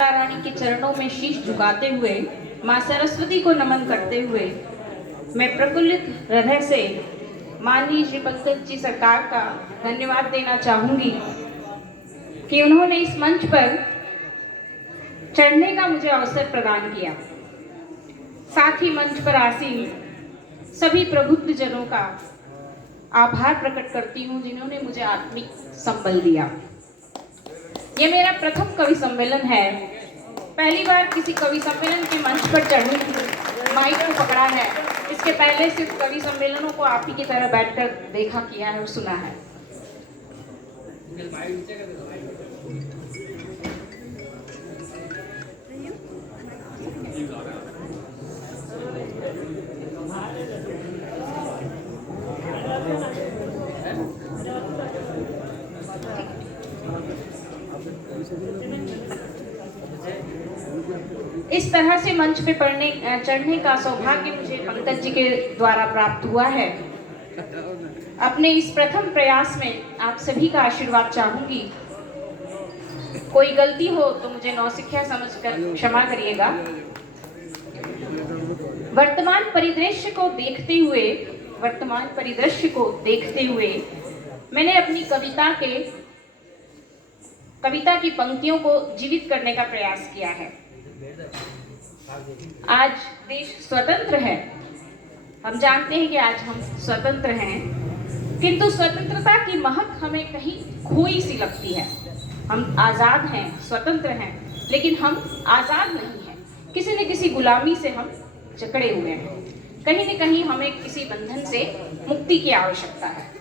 रानी के चरणों में शीश झुकाते हुए, माँ सरस्वती को नमन करते हुए मैं प्रफुल्लित हृदय से माननीय श्री पंकज जी सरकार का धन्यवाद देना चाहूंगी कि उन्होंने इस मंच पर चढ़ने का मुझे अवसर प्रदान किया। साथ ही मंच पर आसीन सभी प्रबुद्ध जनों का आभार प्रकट करती हूँ जिन्होंने मुझे आत्मिक संबल दिया। ये मेरा प्रथम कवि सम्मेलन है। पहली बार किसी कवि सम्मेलन के मंच पर चढ़ने माइक को पकड़ा है। इसके पहले सिर्फ कवि सम्मेलनों को आप ही की तरह बैठकर देखा किया है और सुना है। इस तरह से मंच पे चढ़ने का सौभाग्य मुझे पंकज जी के द्वारा प्राप्त हुआ है। अपने इस प्रथम प्रयास में आप सभी का आशीर्वाद चाहूंगी। कोई गलती हो तो मुझे नौसिखिया समझकर क्षमा करिएगा। वर्तमान परिदृश्य को देखते हुए मैंने अपनी कविता की पंक्तियों को जीवित करने का प्रयास किया है। आज देश स्वतंत्र है। हम जानते हैं कि आज हम स्वतंत्र हैं, किंतु स्वतंत्रता की महक हमें कहीं खोई सी लगती है। हम आजाद हैं, स्वतंत्र हैं, लेकिन हम आजाद नहीं हैं। किसी न किसी गुलामी से हम जकड़े हुए हैं। कहीं न कहीं हमें किसी बंधन से मुक्ति की आवश्यकता है।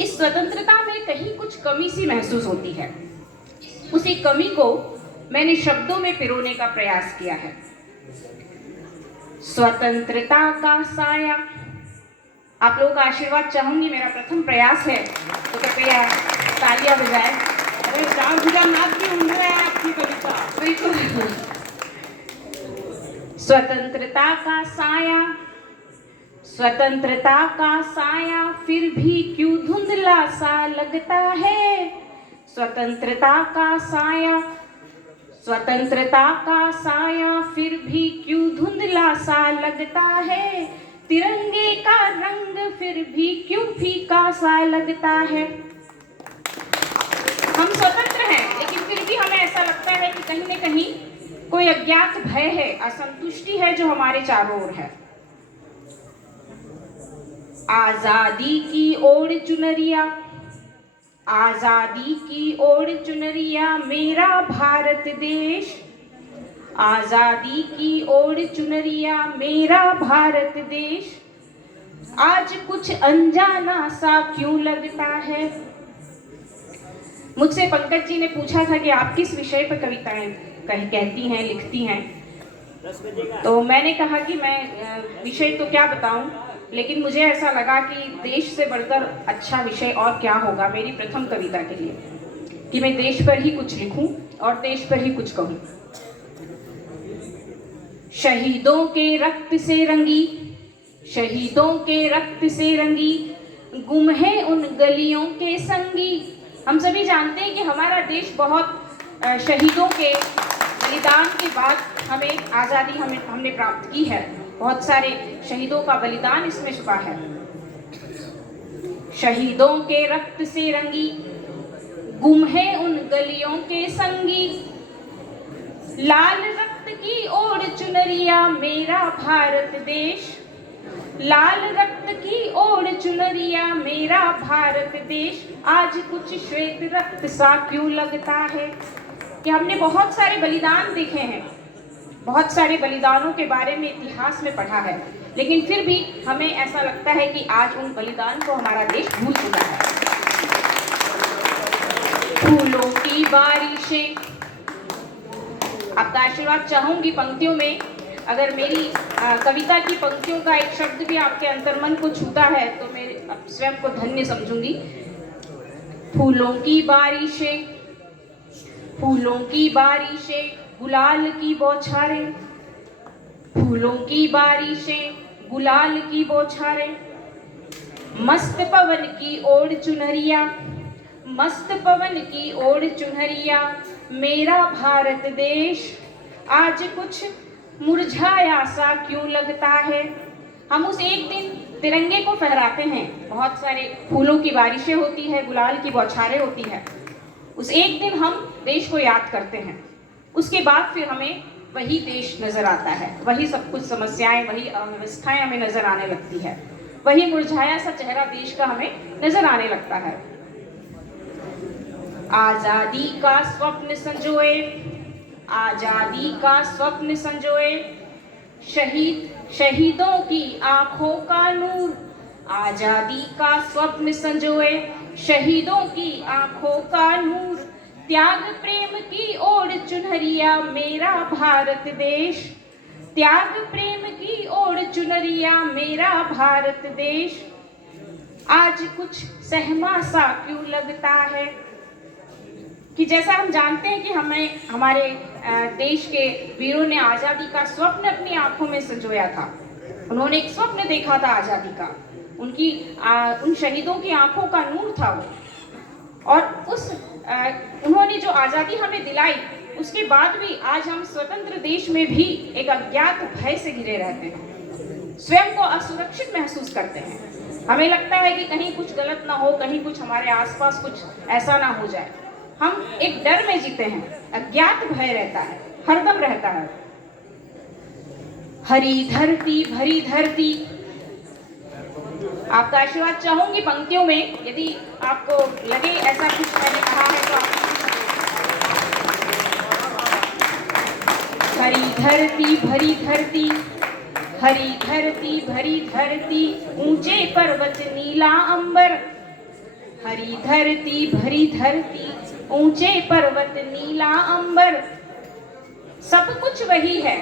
इस स्वतंत्रता में कहीं कुछ कमी सी महसूस होती है। उसी कमी को मैंने शब्दों में पिरोने का प्रयास किया है। स्वतंत्रता का साया, आप लोगों का आशीर्वाद चाहूंगी। मेरा प्रथम प्रयास है तो कृपया तालियां बजाएं। अरे चार भुजानाथ की उम्र है आपकी कविता। बिल्कुल। स्वतंत्रता का साया, स्वतंत्रता का साया फिर भी क्यों धुंधला सा लगता है। स्वतंत्रता का साया, स्वतंत्रता का साया फिर भी क्यों धुंधला सा लगता है। तिरंगे का रंग फिर भी क्यों फीका सा लगता है। हम स्वतंत्र हैं, लेकिन फिर भी हमें ऐसा लगता है कि कहीं न कहीं कोई अज्ञात भय है, असंतुष्टि है जो हमारे चारों ओर है। आजादी की ओर चुनरिया, आजादी की ओर चुनरिया मेरा भारत देश। आजादी की ओर चुनरिया मेरा भारत देश। आज कुछ अनजाना सा क्यों लगता है। मुझसे पंकज जी ने पूछा था कि आप किस विषय पर कविताएं कहती हैं, लिखती हैं, तो मैंने कहा कि मैं विषय तो क्या बताऊं, लेकिन मुझे ऐसा लगा कि देश से बढ़कर अच्छा विषय और क्या होगा मेरी प्रथम कविता के लिए, कि मैं देश पर ही कुछ लिखूं और देश पर ही कुछ कहूं। शहीदों के रक्त से रंगी, शहीदों के रक्त से रंगी गुम है उन गलियों के संगी। हम सभी जानते हैं कि हमारा देश बहुत शहीदों के बलिदान के बाद हमें आज़ादी हमने प्राप्त की है। बहुत सारे शहीदों का बलिदान इसमें छुपा है। शहीदों के रक्त से रंगी गुम है उन गलियों के संगी। लाल रक्त की ओर चुनरिया मेरा भारत देश। लाल रक्त की ओर चुनरिया मेरा भारत देश। आज कुछ श्वेत रक्त सा क्यों लगता है। कि हमने बहुत सारे बलिदान देखे हैं, बहुत सारे बलिदानों के बारे में इतिहास में पढ़ा है, लेकिन फिर भी हमें ऐसा लगता है कि आज उन बलिदान को हमारा देश भूल चुका है। फूलों की बारिशें, आपका आशीर्वाद चाहूंगी पंक्तियों में। अगर मेरी कविता की पंक्तियों का एक शब्द भी आपके अंतर्मन को छूता है तो मैं स्वयं को धन्य समझूंगी। फूलों की बारिशें, फूलों की बारिशें गुलाल की बौछारें। फूलों की बारिशें गुलाल की बौछारें। मस्त पवन की ओर चुनरिया, मस्त पवन की ओर चुनरिया मेरा भारत देश आज कुछ मुरझाया सा क्यों लगता है। हम उस एक दिन तिरंगे को फहराते हैं, बहुत सारे फूलों की बारिशें होती है, गुलाल की बौछारें होती है। उस एक दिन हम देश को याद करते हैं, उसके बाद फिर हमें वही देश नजर आता है, वही सब कुछ समस्याएं, वही अव्यवस्थाएं हमें नजर आने लगती है, वही मुरझाया सा चेहरा देश का हमें नजर आने लगता है। आजादी का स्वप्न संजोए, आजादी का स्वप्न संजोए, शहीदों की आंखों का नूर, आजादी का स्वप्न संजोए, शहीदों की आंखों का नूर, त्याग प्रेम की ओर चुनरिया मेरा भारत देश, त्याग प्रेम की ओर चुनरिया मेरा भारत देश, आज कुछ सहमा सा क्यों लगता है। कि जैसा हम जानते हैं कि हमें हमारे देश के वीरों ने आज़ादी का स्वप्न अपनी आंखों में संजोया था। उन्होंने एक स्वप्न देखा था आज़ादी का, उन शहीदों की आंखों का नूर था वो। और उन्होंने जो आज़ादी हमें दिलाई, उसके बाद भी आज हम स्वतंत्र देश में भी एक अज्ञात भय से घिरे रहते हैं, स्वयं को असुरक्षित महसूस करते हैं। हमें लगता है कि कहीं कुछ गलत ना हो, कहीं कुछ हमारे आसपास कुछ ऐसा ना हो जाए। हम एक डर में जीते हैं, अज्ञात भय रहता है, हरदम रहता है। हरी धरती भरी धरती, आपका आशीर्वाद चाहूंगी पंक्तियों में, यदि आपको लगे ऐसा कुछ मैंने कहा है तो आप। हरी धरती भरी धरती, हरी धरती भरी धरती, ऊंचे पर्वत नीला अंबर, हरी धरती भरी धरती, ऊंचे पर्वत नीला अंबर, सब कुछ वही है,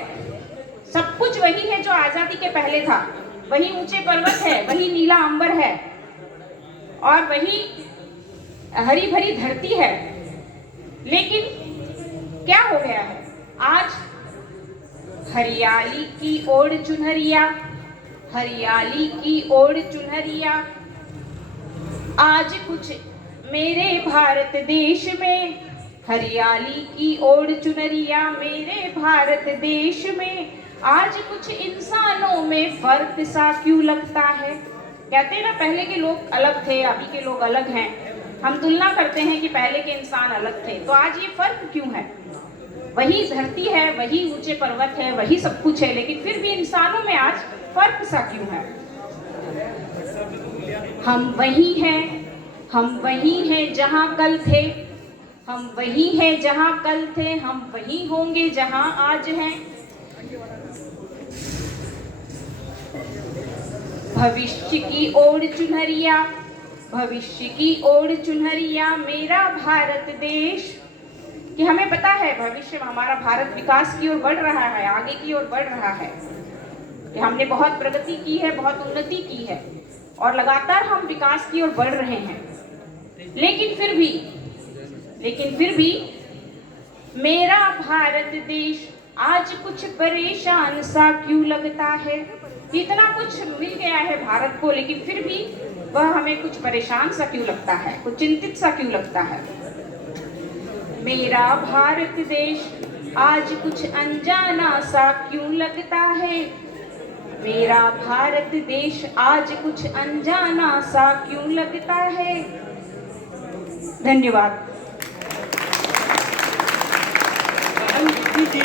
सब कुछ वही है जो आजादी के पहले था। वही ऊंचे पर्वत है, वही नीला अंबर है और वही हरी भरी धरती है। लेकिन क्या हो गया है, आज हरियाली की ओर चुनरिया, हरियाली की ओर चुनरिया, आज कुछ मेरे भारत देश में, हरियाली की ओर चुनरिया मेरे भारत देश में, आज कुछ इंसानों में फर्क सा क्यों लगता है। कहते हैं ना, पहले के लोग अलग थे, अभी के लोग अलग हैं। हम तुलना करते हैं कि पहले के इंसान अलग थे, तो आज ये फर्क क्यों है। वही धरती है, वही ऊंचे पर्वत है, वही सब कुछ है, लेकिन फिर भी इंसानों में आज फर्क सा क्यों है। हम वही हैं, हम वही हैं जहां कल थे, हम वही हैं जहां कल थे, हम वही होंगे जहां आज हैं। भविष्य की ओर चुनरिया, भविष्य की ओर चुनरिया मेरा भारत देश, कि हमें पता है भविष्य में हमारा भारत विकास की ओर बढ़ रहा है, आगे की ओर बढ़ रहा है, कि हमने बहुत प्रगति की है, बहुत उन्नति की है और लगातार हम विकास की ओर बढ़ रहे हैं। लेकिन फिर भी मेरा भारत देश आज कुछ परेशान सा क्यों लगता है। इतना कुछ मिल गया है भारत को, लेकिन फिर भी वह हमें कुछ परेशान सा क्यों लगता है, कुछ चिंतित सा क्यों लगता है। मेरा भारत देश आज कुछ अनजाना सा क्यों लगता है, मेरा भारत देश आज कुछ अनजाना सा क्यों लगता है। धन्यवाद। जी